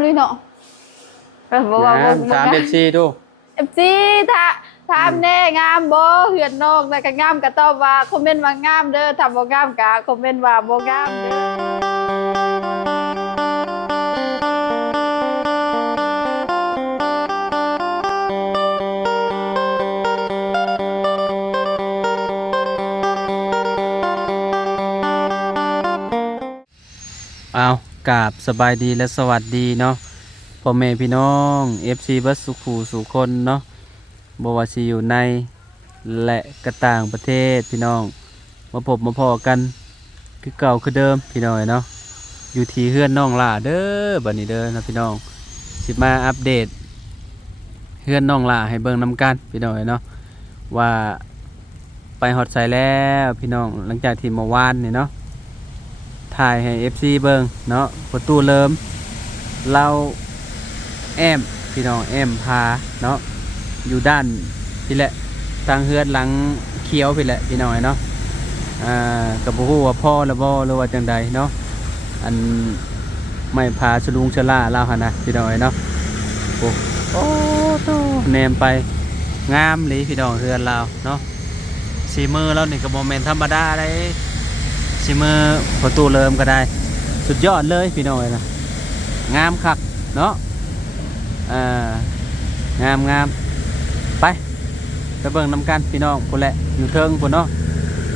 เลยเนาะบอกว่าถามFC ดูFC ถามแน่งามบ่เฮือนนอกแต่ก็งามก็ตอบว่าคอมเมนต์ว่างามเด้อถ้าบ่งามก็คอมเมนต์ว่าบ่งามเด้อเอากราบสบายดีและสวัสดีเนาะพ่อแม่พี่น้อง FC เบิดสุขูสู่คนเนาะบ่ว่าสิอยู่ในและก็ต่างประเทศพี่น้องมาพบมาพอกันคือเก่าคือเดิมพี่น้องเนาะอยู่ที่เฮือนน้องล่าเด้อบัดนี้เด้อนะพี่น้องสิมาอัปเดตเฮือนน้องล่าให้เบิ่งนำกันพี่น้องเนาะว่าไปฮอดไสแล้วพี่น้องหลังจากที่เมื่อวานนี่เนาะถ่ายให้ FC เบิ่งเนาะประตูเริ่มเราแอมพี่น้องแอมพาเนาะอยู่ด้านพี่แหละทางเฮือนหลังเขียวพี่แหละพี่น้องเนาะกับบ่ฮู้ว่าพ่อแล้วบ่หรือว่าจังใดเนาะอันไม่พาชลุงชล่าลาวหั่นน่ะพี่น้องเนาะโอ้โอ้โตแนมไปงามเลยพี่น้องเฮือนลาวเนาะสีมือเรานี่ก็บ่แม่นธรรมดาได้สีมือประตูเริ่มก็ได้สุดยอดเลยพี่น้องนะงามคักเนาะงามไปเบิ่งนำกันพี่น้องพุ่นแหละอยู่เทิงพุ่นเนาะ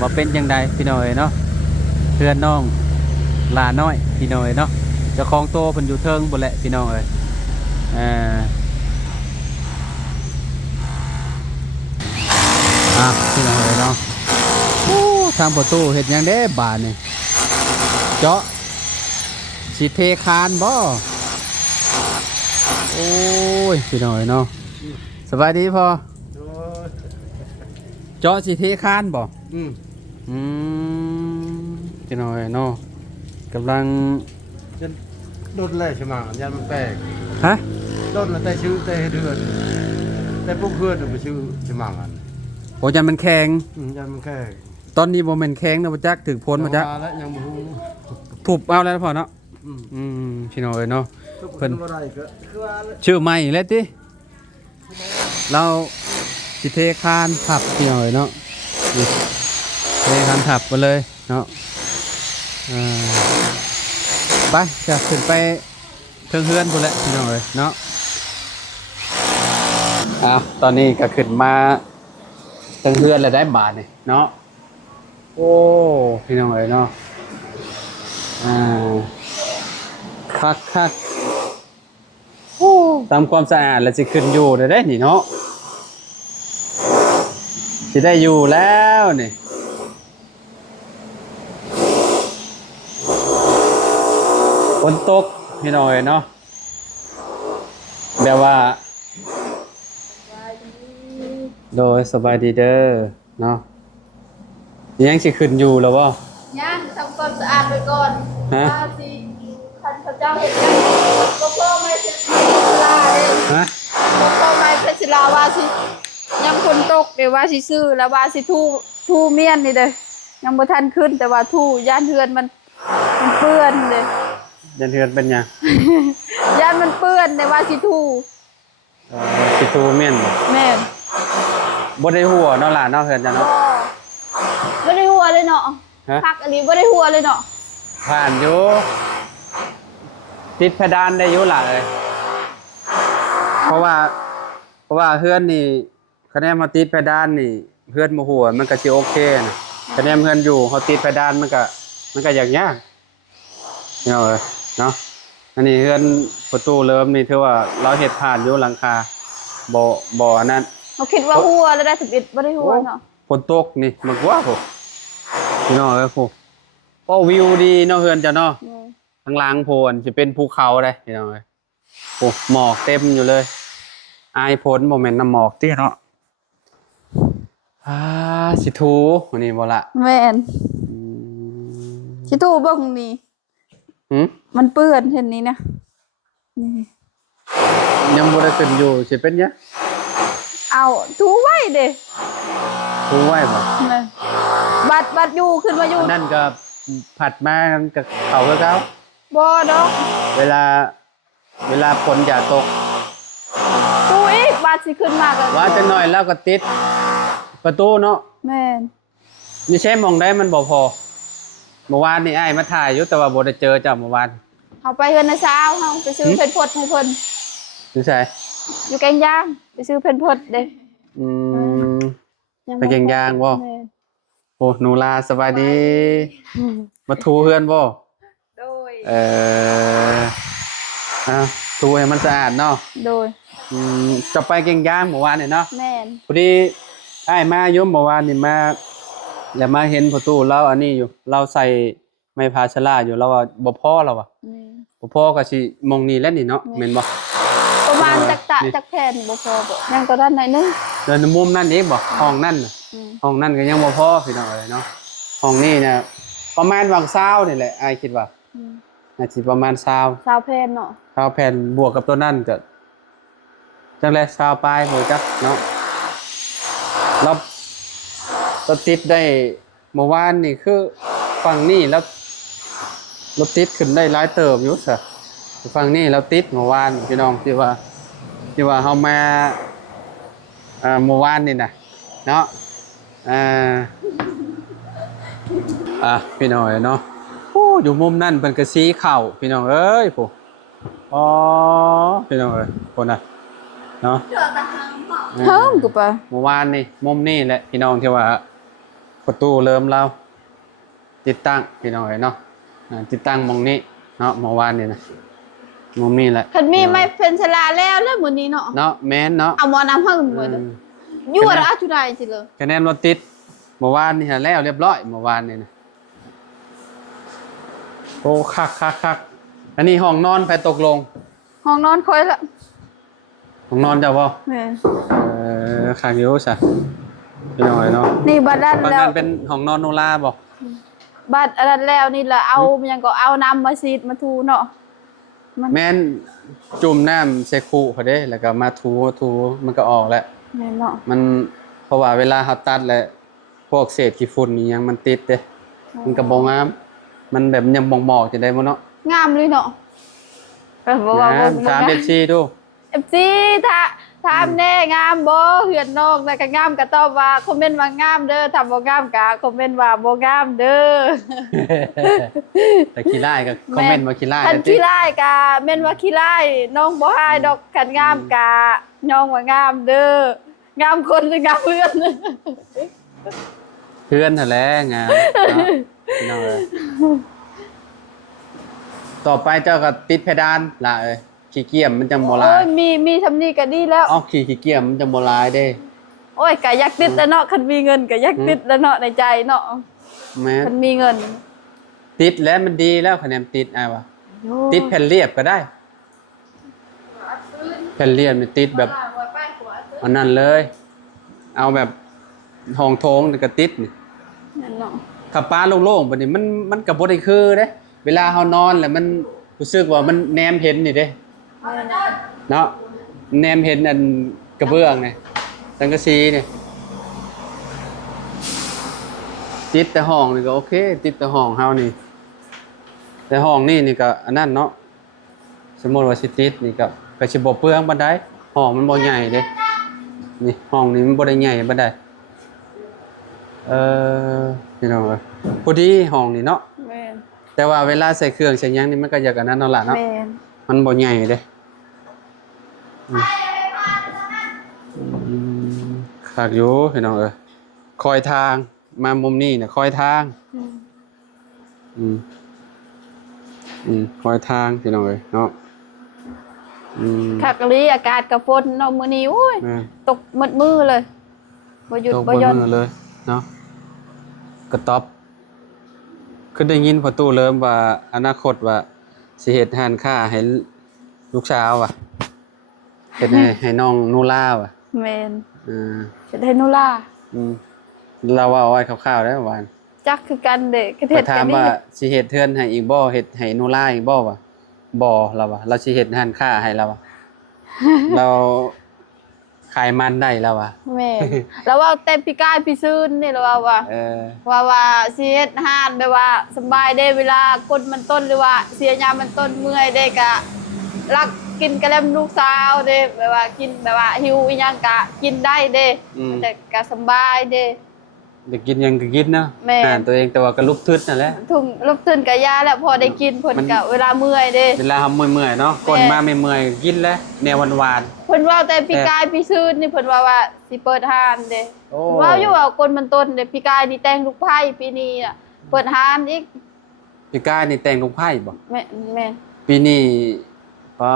ว่าเป็นจังใดพี่น้องเนาะเพื่อนน้องลาน้อยพี่น้องเนาะเจ้าของโตเพิ่นอยู่เทิงพุ่นแหละพี่น้องพี่น้องเนาะทางประตูเฮ็ดหยังเด้บาดนี่เจาะสิเทคานบ่โอ้ยพี่น้องเนาะสบายดีพอเจาะสิเทคานบ่พี่น้องเนาะกำลังโดนเลยใช่ไหมยันมันแปลกฮะโดนแล้วแต่ชื่อแต่เดือนแต่พวกเพื่อนมันชื่อใช่ไหมกันโอ้ยันมันแข็งยันมันแค่ตอนนี้บ่แม่นแข็งนะบ่จักถึงพ้นบ่จักแล้วยังบ่ฮู้ถูบเอาแล้วพอเนาะพี่น้องเนาะเพิ่นชื่อใหม่แล้วติเราสิเทคานทับพี่น้องเนาะเทคานทับไปเลยเนาะไปจะขึ้นไปเทิงเฮือนพุ่นแหละพี่น้องเนาะตอนนี้ก็ขึ้นมาเทิงเฮือนแล้วได้บาทนี่เนาะโอ้พี่น้องเนาะคักโอ้ตามความสะอาดแล้วสิขึ้นอยู่ได้นี่เนาะสิได้อยู่แล้วนี่ฝนตกพี่น้องเนาะแบบว่าโดยสบายดีเด้อเนาะยังสิขึ้นอยู่แล้วบ่ยังทำความสะอาดไปก่อนว่าสิท่านพระเจ้าเห็นยังก็พ่อไม่เพชรลาเลยก็พ่อไม่เพชรลาว่าสิยังคนตกเดี๋ยวว่าสิซื้อแล้วว่าสิทู่เมียนนี่เด้ยังบ่ทันขึ้นแต่ว่าทู่ย่านเฮือนมันเปื้อนเลยยันเฮือนเป็นยังย่านมันเปื้อนแต่ว่าสิทูเมียนแม่นบ่ได้หัวเนาะล่ะเนาะเฮือนจ้ะเนาะบ่ได้หัวเลยเนาะพักอันนี้บ่ได้หัวเลยเนาะผ่านอยู่ติดเพดานได้อยู่ล่ะเลยเพราะว่าเฮือนนี่คะแนนมาติดเพดานนี่เฮือนบ่หัวมันก็สิโอเคนะคะแนนเฮือนอยู่เฮาติดเพดานมันก็ยากเนาะอันนี้เฮือนประตูเริ่มนี่ถือว่าเราเฮ็ดผ่านอยู่หลังคาบ่อันนั้นเขาคิดว่าหัวแล้วได้11บ่ได้หัวเนาะฝนตกนี่มันกว่าพวกพี่น้องพวกก็วิวดีเนาะเฮือนจ้ะเนาะข้างล่างโพนจะเป็นภูเขาเลยพี่น้องโอ้หมอกเต็มอยู่เลยอายพ้นโมเมนต์น้ำหมอกที่เนาะสิทูวันนี้บ่ละแม่นสิทูเบิ่งนี่มันเปื้อนเห็นนี้นะยังบ่ได้ขึ้นอยู่สิเป็นยังเอาทูไว้เด้ทูไว้บ่บัดอยู่ขึ้นมาอยู่นั่นก็ผัดมากับเขาคือเขาบ่ดอกเวลา เวลาฝนอย่าตก ตู้อีกบาดสิขึ้นมาก็ ว่าจังหน่อยแล้วก็ติดประตูเนาะ แม่น นี่ใช่มองได้มันบ่พอเมื่อวานนี่อ้ายมาถ่ายอยู่แต่ว่าบ่ได้เจอเจ้าเมื่อวาน เอาไปเฮือนนะเช้าเฮาไปซื้อเพชรพดให้เพิ่น อยู่ไส อยู่แกงย่างไปซื้อเพชรพดเด้ อืม ยัง ไปแกงย่างบ่ แม่น โอ้หนูลาสบายดี มาทูเฮือนบ่ โดย อ้าวทูให้มันสะอาดเนาะ โดย จะไปแกงย่างเมื่อวานนี่เนาะ แม่น พอดีอ้ายมาอยู่เมื่อวานนี่มาแล้วมาเห็นประตูเราอันนี้อยู่เราใส่ไม้พาชลาอยู่เราว่าบ่พอแล้วว่ะ แม่น บ่พอก็สิมองนี่แหล้วนี่เนาะแม่นบ่ ประมาณจักตะจักแผ่นบ่พอบ่ยังตัวด้านไหนนึง เดินมุมนั่นอีกบ่ห้องนั่นน่ะ อืม ห้องนั่นก็ยังบ่พอพี่น้องเอ้ยเนาะห้องนี้เนี่ยประมาณวางเช้านี่แหละอ้ายคิดว่า อืม น่าสิประมาณ20 สาวแผ่นเนาะ 20แผ่นบวกกับตัวนั่นก็จังได๋20ปลายบ่จักเนาะเราติดได้เมื่อวานนี่คือฝั่งนี้แล้วรถติดขึ้นได้หลายเติบอยู่ซะฝั่งนี้เราติดเมื่อวานพี่น้องที่ว่าเฮามาเมื่อวานนี่น่ะเนาะพี่น้อยเนาะโอ้อยู่มุมนั่นเพิ่นก็สีข้าวพี่น้องเอ้ยผู้อ๋อพี่น้องเอ้ยพุ่นน่ะเนาะ เฮิมกูปะ เมื่อวานนี่มุมนี่แหละพี่น้องที่ว่าประตูเริ่มเราติดตั้งพี่น้องเอ้ยเนาะติดตั้งมองนี้เนาะเมื่อวานนี่นะมุมนี้แหละ คันมีไม่เป็นชลาแล้วมื้อนี้เนาะ เนาะแม่นเนาะ เอาหมอน้ำเฮิมมื้อนี้อยู่ว่าอาจุได้จิเลย คะแนนรถติดเมื่อวานนี่ฮะแล้วเรียบร้อยเมื่อวานนี่นะโอ้คักอันนี้ห้องนอนไปตกลง ห้องนอนค่อยละ ห้องนอนเจ้าบ่ แม่น คักอยู่ซะพี่น้องเอ้ยเนาะ นี่บัดนั้น บาง แล้ว นั้นเป็นห้องนอนโนราบ่ บัดอันนั้นแล้วนี่ละเอามันยังก็เอาน้ำมาซีดมาทูเนาะ แม่นจุ่มน้ำใส่คูเขาเด้แล้วก็มาถูมันก็ออกแล้ว แม่นเนาะ มันเพราะว่าเวลาเฮาตัดแล้วพวกเศษขี้ฝุ่นนี่ยังมันติดเด้มันก็บ่งามมันแบบยังหมอกๆจังได๋บ่เนาะ งามเลยเนาะก็บอกว่าบ่ ถาม งาม FC ดู FC ถามแน่งามบ่เฮือนนอกแต่ก็งามก็ตอบว่าคอมเมนต์ว่างามเด้อถ้าบ่งามก็คอมเมนต์ว่าบ่งามเด้อ แต่ขี้ร้ายก็คอมเมนต์ว่าขี้ร้าย คัน นะติ ขี้ร้ายก็แม่นว่าขี้ร้ายน้องบ่หายดอกคันงามก็น้องว่างามเด้องามคนหรืองามเพื่อน เพื่อนนั่นแหละงามเนาะพี่น้องเอ้ยต่อไปเจ้าก็ติดเพดานล่ะเอ้ยขี้เกียจมันจังบ่ลา โอ้ ย ยมีทำนี่ก็ดีแล้ว เอ้าขี้เกียจมันจังบ่ลายเด้ โอ้ยก็อยากติดแล้วเนาะคันมีเงินก็อยากติดแล้วเนาะในใจเนาะ แม่น คันมีเงิน ติดแล้วมันดีแล้วคะแนนติดอ้ายว่าติดแผ่นเรียบก็ได้แผ่นเรียบนี่ติดแบบอันนั้นเลย เอาแบบห้องโถงนี่ก็ติดนี่ นั่นเนาะ ถ้าป้าโล่งๆบัดนี้มันก็บ่ได้คือเด้เวลาเฮานอนแล้วมันรู้สึกว่ามันแนมเห็นนี่เด้เนาะแนมเห็นอันกระเบื้องนี่สังกะสีนี่ติดแต่ห้องนี่ก็โอเคติดแต่ห้องเฮานี่แต่ห้องนี่ก็อันนั้นเนาะสมมุติว่าสิติดนี่ก็สิบ่เปลืองปานใดห้องมันบ่ใหญ่เด้นี่ห้องนี้มันบ่ได้ใหญ่ปานใดพี่น้องเอ้ยพอดีห้องนี่เนาะ แม่น แต่ว่าเวลาใส่เครื่องใส่หยังนี่มันก็อยากอันนั้นเนาะล่ะเนาะ แม่น มันบ่ใหญ่เด้คักอยู่พี่น้องเอ้ยคอยทางมามุมนี้น่ะคอยทางคอยทางพี่น้องเอ้ยเนาะคักอีหลีอากาศก็ฝนเนาะมื้อนี้โอ้ย แม่ ตกหมดมือเลยบ่หยุด ตก บ่หย่อน มือเลยเนาะกระต๊อบคือได้ยินพ่อตู้เริ่มว่าอนาคตว่าสิเฮ็ดร้านค้าให้ลูกสาวว่ะเฮ็ดให้น้องนูล่าว่ะ แม่น อ่า จะได้นูล่า เราว่าเอาไว้คร่าวๆได้วาน จักคือกันเด้ก็ ไป เฮ็ด ถา กั ม นนี่ ว่าสิเฮ็ดเทือนให้อีกบ่เฮ็ดให้นูล่าอีกบ่วะบ่เราว่าเราสิเฮ็ดร้านค้าให้เราว่ะ เราขายมันได้แล้วว่ะ แม่นแล้วว่าแต่พี่กายพี่ซื่นนี่แล้วว่า ว่าสิเฮ็ดห้านแบบว่าสบายได้เวลากดมันต้นหรือว่าเสียยามมันต้นเมื่อยได้ก็รัก กินกระเลมลูกสาวเด้แบบว่ากินแบบว่าหิวอีหยังกะกินได้เด้แต่กะสบายเด้อยากกินหยังก็กินเนาะตัวเองแต่ว่าก็ลุกทึดนั่นแหละทุ่งลุกตื่นกะยาแล้วพอได้กินเพิ่นกะเวลาเมื่อยเด้เวลาเฮาเมื่อยๆเนาะก่อนมาเมื่อยๆกินแล้วแนวหวานๆเพิ่นว่าแต่พี่กายพี่ซื่นนี่เพิ่นว่าสิเปิดห้านเด้ว่าอยู่ว่าคนมันต้นเด้พี่กายนี่แต่งลูกไผ่ปีนี้อ่ะเปิดห้านอีกพี่กายนี่แต่งลูกไผ่บ่แม่ปีนี้ก็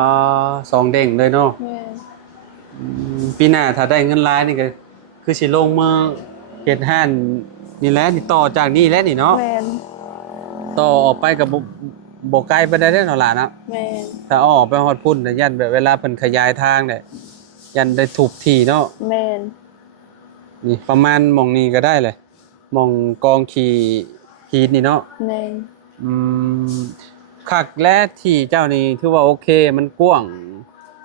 2เด้งเลยเนาะปีหน้าถ้าได้เงินล้านนี่ก็คือสิลงมือเฮ็ดห้านนี่แหละนี่ต่อจากนี้แหละนี่เนาะต่อออกไปกับบ่ไกลปานใดเด้อเนาะล่ะนะถ้าออกไปฮอดพุ่นน่ะยันแบบเวลาเพิ่นขยายทางเนี่ยยันได้ถูกที่เนาะแม่นนี่ประมาณหม่องนี้ก็ได้เลยหม่องกองขี่ฮีทนี่เนาะแม่นคักและที่เจ้านี่ถือว่าโอเคมันกว้าง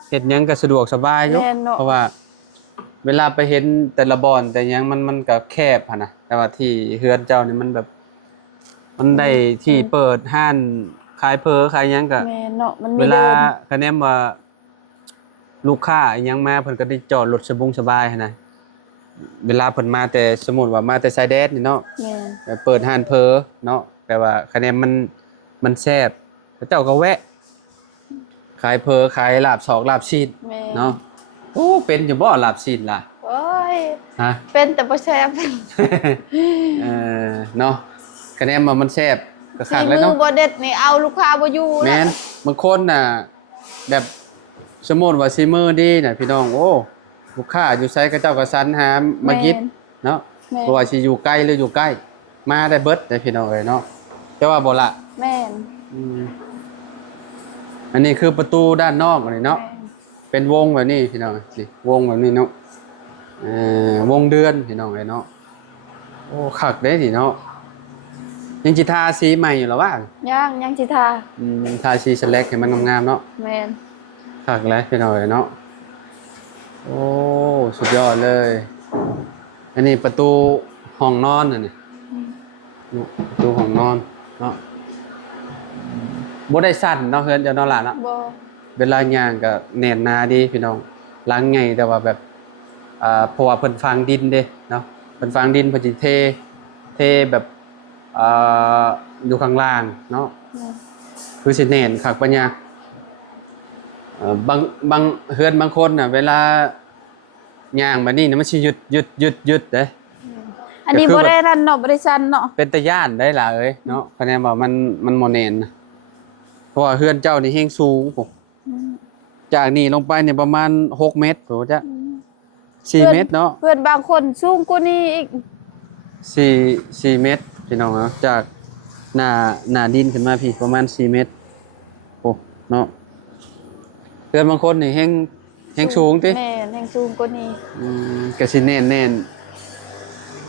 เฮ็ดหยังก็สะดวกสบายอยู่เพราะว่าเวลาไปเห็นแต่ละบ่อนแต่หยังมันก็แคบหั่นน่ะแต่ว่าที่เฮือนเจ้านี่มันแบบมันได้ที่เปิดห้านขายเพอขายหยังก็แม่นเนาะมันมีเวลาคะแนนว่าลูกค้าอิหยังมาเพิ่นก็ได้จอดรถสบายหั่นน่ะเวลาเพิ่นมาแต่สมมุติว่ามาแต่ชายแดนนี่เนาะแม่นเปิดห้านเพอเนาะแปลว่าคะแนนมันแซ่บเจ้าก็แวะขายเพอขายลาบศอกลาบชีดเนาะโอ้เป็นอยู่บ่ลาบชีดล่ะโอ้ยฮะเป็นแต่บ่แซ่บเนาะคะแนนมันแซ่บก็คักแล้วเนาะมือบ่เด็ดนี่เอาลูกค้าบ่อยู่แม่นบางคนน่ะแบบสมมุติว่าสิมือดีน่ะพี่น้องโอ้ลูกค้าอยู่ไสก็เจ้าก็สรรหามากินเนาะบ่ว่าสิอยู่ไกลหรืออยู่ใกล้มาได้เบิดได้พี่น้องเอ้ยเนาะแต่ว่าบ่ล่ะแม่นอันนี้คือประตูด้านนอกนี่เนาะเป็นวงแบบนี้พี่น้องนี่วงแบบนี้เนาะวงเดือนพี่น้องเอ้ยเนาะโอ้คักเด้นี่เนาะยังสิทาสีใหม่อยู่หรอวะยังสิทาทาสีสแลกให้มันงามๆเนาะแม่นคักแล้วพี่น้องเอ้ยเนาะโอ้สุดยอดเลยอันนี้ประตูห้องนอนน่ะนี่ประตูห้องนอนเนาะบ่ได้สั่นเนาะเฮือนเจ้าเนาะล่ะเนาะบ่เวลาย่างก็แน่นหนาดีพี่น้องหลังใหญ่แต่ว่าแบบเพราะว่าเพิ่นฝังดินเด้เนาะเพิ่นฝังดินเพิ่นสิเทแบบอยู่ข้างล่างเนาะคือสิแน่นคักปัญญาบางเฮือนบางคนน่ะเวลาย่างแบบนี้น่ะมันสิหยุดเด้อันนี้บ่ได้นั่นเนาะบ่ได้สั่นเนาะเป็นตาย้านได้ล่ะเอ้ยเนาะคะแนนว่ามันบ่แน่นเพราะว่าเฮือนเจ้านี่แฮงสูงพุ่นจากนี่ลงไปเนี่ยประมาณ6เมตรโหจ้ะ4เมตรเนาะเพื่อนบางคนสูงกว่านี้อีก4เมตรพี่น้องเนาะจากหน้าดินขึ้นมาพี่ประมาณ4เมตรโอ้เนาะเพื่อนบางคนนี่แฮงสูงติแม่นแฮงสูงกว่านี้ก็สิแน่น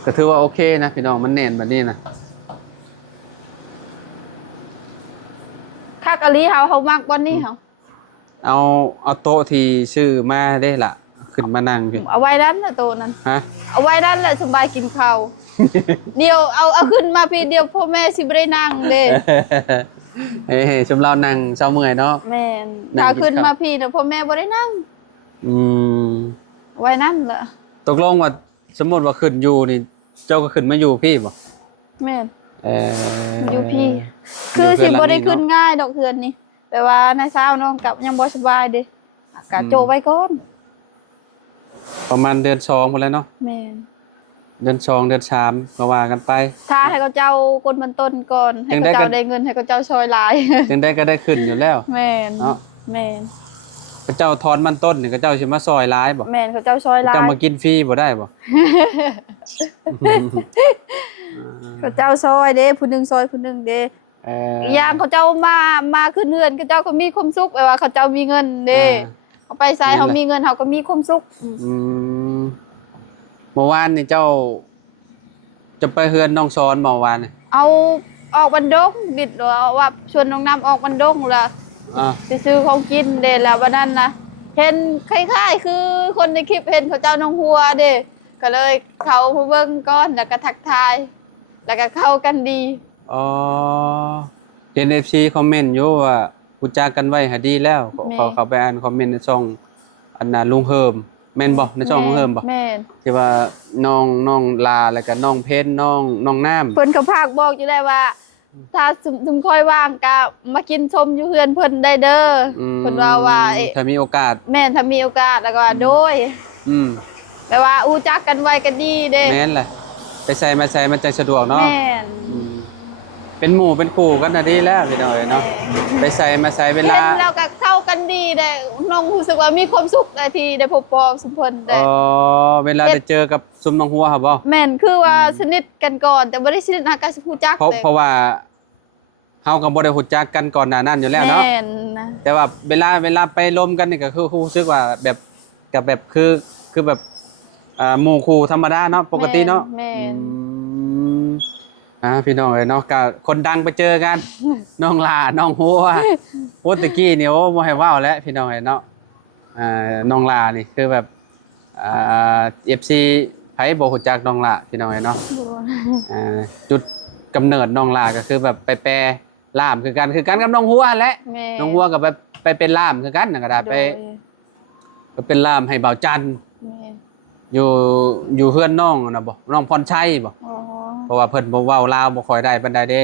ก็ถือว่าโอเคนะพี่น้องมันแน่นแบบนี้นะคักอลีเฮามักบ่นี้เฮาเอาโต๊ะที่ซื้อมาได้ล่ะขึ้นมานั่งพี่เอาไว้นั้นน่ะโต๊ะนั้นฮะเอาไว้นั้นแหละสบายกินข้าวเดี๋ยวเอาขึ้นมาพี่เดี๋ยวพ่อแม่สิบ่ได้นั่งเด้เฮ้ยชมเรานั่งเช้าเมื่อยเนาะแม่นถ้าขึ้นมาพี่เดี๋ยวพ่อแม่บ่ได้นั่งไว้นั้นล่ะตกลงว่าสมมุติว่าขึ้นอยู่นี่เจ้าก็ขึ้นมาอยู่พี่บ่แม่นอยู่พี่คือสิบ่ได้ขึ้นง่ายดอกเฮือนนี่แปลว่าในเช้าน้องกลับยังบ่สบายเด้กะโจไว้ก่อนประมาณเดือน2พุ่นแล้วเนาะแม่นเดือน2เดือน3ก็ว่ากันไปถ้าให้เขาเจ้าคนมันต้นก่อนให้เขาเจ้าได้เงินให้เขาเจ้าซอยหลายจังได๋ก็ได้ขึ้นอยู่แล้วแม่นเนาะแม่นเขาเจ้าถอนมันต้นนี่เขาเจ้าสิมาซอยหลายบ่แม่นเขาเจ้าซอยหลายเจ้ามากินฟรีบ่ได้บ่เขาเจ้าซอยเด้ผู้นึงซอยผู้นึงเด้อย่างเขาเจ้ามาขึ้นเฮือนเขาเจ้าก็มีความสุขแบบว่าเขาเจ้ามีเงินเด้เอาไปใส่เฮามีเงินเฮาก็มีความสุขเมื่อวานนี่เจ้าจะไปเฮือนน้องสอนเมื่อวานนี่เอาออกบันดงดิดว่าชวนน้องน้ำออกบันดงล่ะไปซื้อของกินเด้แล้ววันนั้นนะเห็นคล้ายๆคือคนในคลิปเห็นเขาเจ้าน้องหัวเด้ก็เลยเขามาเบิ่งก่อนแล้วก็ทักทายแล้วก็เข้ากันดีอ๋อเห็น FC คอมเมนต์อยู่ว่า รู้จักกันไว้ให้ดีแล้วขอเข้าไปอ่านคอมเมนต์ในช่องอันน่ะลุงเฮิมแม่นบ่ในช่องลุงเฮิมบ่ แม่น ที่ว่าน้องลาแล้วก็น้องเพชรน้องน้ำ เพิ่นก็พากบอกอยู่ได้ว่า ถ้าซุมค่อยว่างก็มากินชมอยู่เฮือนเพิ่นได้เด้อเพิ่นว่าถ้ามีโอกาสแม่นถ้ามีโอกาสแล้วก็ว่าโดยแปลว่าอู้จักกันไว้ก็ดีเด้แม่นแหละไปใส่มาใส่มันจังสะดวกเนาะแม่นเป็นหมู่เป็นคู่กันน่ะดีแล้วพี่น้อยเนาะไปใส่มาใส่เวลาเห็นแล้วก็เข้ากันดีได้น้องรู้สึกว่ามีความสุขได้ที่ได้พบปะสุมเพิ่นได้อ๋อเวลาได้เจอกับซุมน้องหัวครับบ่แม่นคือว่าสนิทกันก่อนแต่บ่ได้สนิทหากันฮู้จักเพราะว่าเฮาก็บ่ได้ฮู้จักกันก่อนหน้านั้นอยู่แล้วเนาะแม่นนะแต่ว่าเวลาไปร่วมกันนี่ก็คือรู้สึกว่าแบบกับแบบคือแบบหมู่คู่ธรรมดาเนาะปกติเนาะแม่นพี่น้องเอ้ยเนาะก็คนดังไปเจอกันน้องลาน้องหัวโอ้ตะกี้นี่โอ้บ่ให้เว้าแล้วพี่น้องเอ้ยเนาะน้องลานี่คือแบบFC ไผบ่ฮู้จักน้องลาพี่น้องเอ้ยเนาะจุดกำเนิดน้องลาก็คือแบบไปแปลล่ามคือกันกับน้องหัวแหละน้องหัวก็ไปเป็นล่ามคือกันก็ได้ไปเป็นล่ามให้เบาจันอยู่เฮือนน้องน่ะบ่น้องพรชัยบ่เพราะว่าเพิ่นบ่เว้าลาวบ่ค่อยได้ปานใดเด้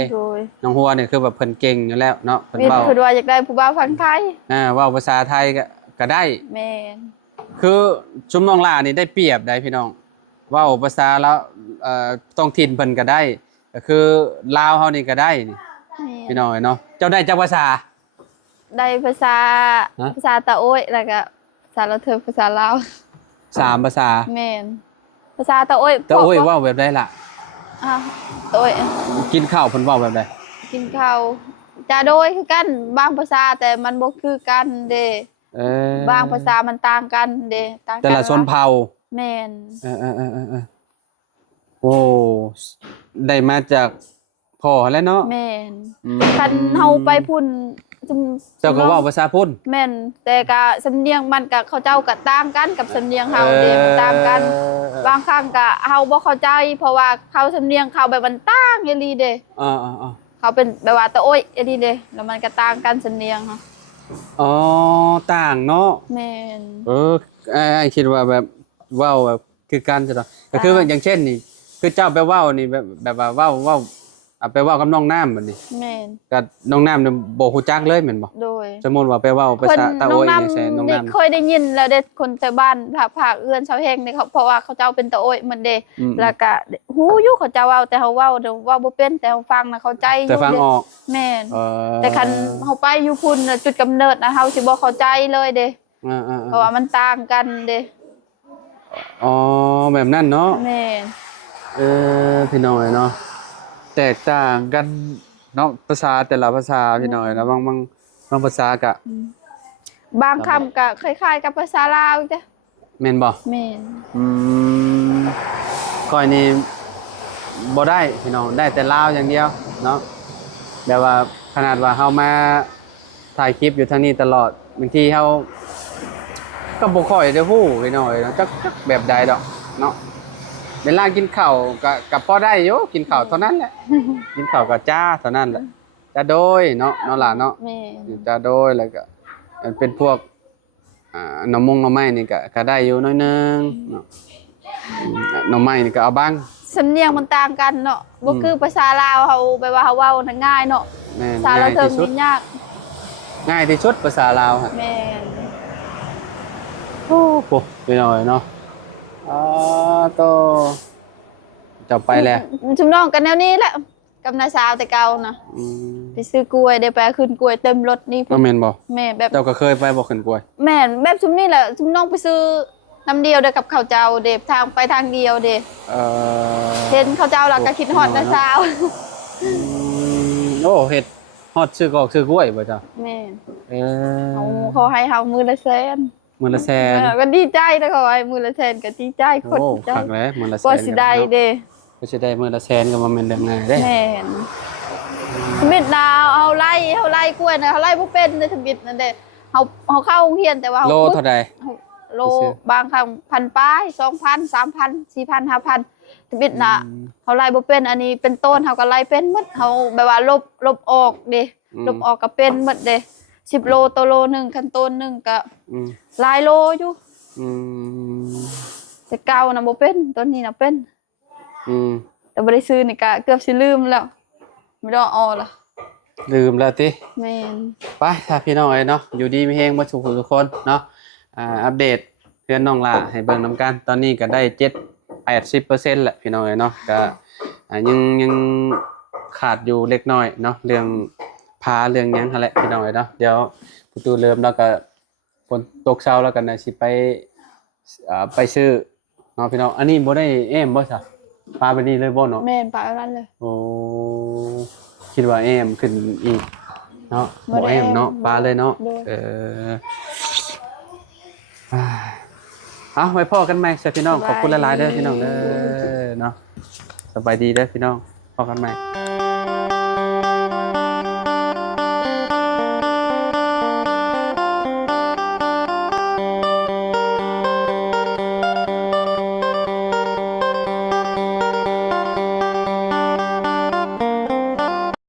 น้องหัวนี่คือแบบเพิ่นเก่งอยู่แล้วเนาะเพิ่นว่าอยากได้ผู้บ่าวฟังไทยเว้าภาษาไทยก็ได้แม่นคือชุมน้องลานี่ได้เปรียบได้พี่น้องเว้าภาษาแล้วต้องถิ่นเพิ่นก็ได้ก็คือลาวเฮานี่ก็ได้นี่พี่น้องเนาะเจ้าได้จักภาษาได้ภาษาตะโอ้ยแล้วก็ภาษาละเทิงภาษาลาว3ภาษาแม่นภาษาตะโอ้ยเว้าแบบใดล่ะตะโอ้ยกินข้าวเพิ่นเว้าแบบใดกินข้าวจะโดยคือกันบางภาษาแต่มันบ่คือกันเด้บางภาษามันต่างกันเด้ต่างกันแต่ละชนเผ่าแม่นโอ้ได้มาจากพ่อแล้วเนาะแม่นคันเฮาไปพุ่นเจ้าก็เว้าภาษาพุ่นแม่นแต่ก็สำเนียงมันก็เขาเจ้าก็ต่างกันกับสำเนียงเฮาเด้ต่างกันบางครั้งก็เฮาบ่เข้าใจเพราะว่าเขาสำเนียงเขาแบบมันต่างอีหลีเด้เขาเป็นแบบว่าตะโอ้ยอีหลีเด้แล้วมันก็ต่างกันสำเนียงเฮาอ๋อต่างเนาะแม่นไอ้คิดว่าแบบเว้าแบบคือกันซะเนาะก็คืออย่างเช่นนี่คือเจ้าไปเว้านี่แบบว่าเว้าไปเว้ากับน้องน้ำบัดนี้แม่นก็น้องน้ำเนี่ยบ่ฮู้จักเลยแม่นบ่โดยสมมุติว่าไปเว้าภาษาตะโอยจังซี่น้องน้ำเคยได้ยินแล้วเด็กคนแต่บ้านภาคเอื้อนชาวแห่งนี่เขาเพราะว่าเขาเจ้าเป็นตะโอยเหมือนเด้แล้วก็ฮู้อยู่เขาเจ้าเว้าแต่เฮาเว้าบ่เป็นแต่เฮาฟังน่ะเข้าใจอยู่แต่ฟังออกแม่นแต่คันเฮาไปอยู่พุ่นจุดกำเนิดนะเฮาสิบ่เข้าใจเลยเด้เพราะว่ามันต่างกันเด้อ๋อแบบนั้นเนาะแม่นพี่น้อยเนาะแตกต่างกันเนาะภาษาแต่ละภาษาพี่น้อยนะบางภาษาก็บางคำก็คล้ายๆกับภาษาลาวจ้ะแม่นบ่แม่นก้อยนี่บ่ได้พี่น้องได้แต่ลาวอย่างเดียวเนาะแบบว่าขนาดว่าเฮามาถ่ายคลิปอยู่ทางนี้ตลอดบางทีเฮาก็บ่ค่อยได้ฮู้พี่น้อยเนาะจักแบบใดดอกเนาะเวลากินข้าวกับพอได้อยู่กินข้าวเท่านั้นแหละกินข้าวกับจ้าเท่านั้นแหละจ้าโดยเนาะหลานเนาะจ้าโดยแล้วก็มันเป็นพวกหน่อไม้นี่ก็ได้อยู่น้อยนึงเนาะหน่อไม้นี่ก็เอาบ้างสำเนียงมันต่างกันเนาะบ่คือภาษาลาวเฮาไปว่าเฮาเว้าง่ายเนาะภาษาเราเทิงนี่ยากง่ายที่สุดภาษาลาวฮะแม่นโอ้โหไปหน่อยเนาะโตจะไปแล้วชุมน้องกันแนวนี้แหละกับนาสาวแต่เก่านะไปซื้อกล้วยได้ไปขึ้นกล้วยเต็มรถนี่แม่นบ่แม่แบบเจ้าก็เคยไปบ่ขึ้นกล้วยแม่แบบชุมนี่แหละชุมน้องไปซื้อน้ำเดียวเด้กับข้าวเจ้าเด้ทางไปทางเดียวเด้เห็นข้าวเจ้าแล้วก็คิดฮอดนาสาวโอ้เฮ็ดฮอดซื้อกอกซื้อกล้วยบ่เจ้าแม่เขาให้เฮามื้อละแสนมื้อละแสนก็ดีใจแล้วก็ให้มื้อละแสนก็ดีใจคนใจคักแล้วมื้อละแสนก็สิได้เด้ก็สิได้มื้อละแสนก็บ่แม่นเรื่องง่ายเด้แม่นมิดดาวเอาไล่กล้วยนะเฮาไล่บ่เป็นในทบิดนั่นเด้เฮาเข้าโรงเรียนแต่ว่าโลเท่าใดโลบางครั้ง1,000ปลาย 2,000 3,000 4,000 5,000ทบิดน่ะเฮาไล่บ่เป็นอันนี้เป็นต้นเฮาก็ไล่เป็นหมดเฮาแบบว่าลบออกเด้ลบออกก็เป็นหมดเด้ 10 โลตัวโลหนึ่งคันต้นหนึ่งก็ อืม หลายโลอยู่ อืม แต่เก่านะบ่เป็นต้นนี้นะเป็น อืม แต่บ่ได้ซื้อนี่ก็เกือบสิลืมแล้วไม่ได้เอาละ ลืมแล้วติ แม่น ไปถ้าพี่น้องเนาะอยู่ดีมีแฮงบ่ทุกผู้ทุกคนเนาะอัปเดตเพื่อนน้องล่ะให้เบิ่งนํกันตอนนี้ก็ได้80%แหละพี่น้องเนาะก็ยังขาดอยู่เล็กน้อยเนาะเรื่องพาเรื่องหยังหั่นแหละพี่น้องเนาะเดี๋ยวประตูเริ่มแล้วก็ฝนตกเช้าแล้วกันนะสิไปซื้อเนาะพี่น้องอันนี้บ่ได้แอมบ่ซะปลาไปนี่เลยบ่เนาะ แม่นปลาอันนั้นเลย โอ้คิดว่าแอมขึ้นอีกเนาะ บ่ บ่ ได้ แอมเนาะ แอม ปลาเลยเนาะ โดย เอาไว้พ่อกันใหม่พี่น้องขอบคุณหลายๆเด้อพี่น้องเด้อเนาะสบายดีเด้อพี่น้องพ่อกันใหม่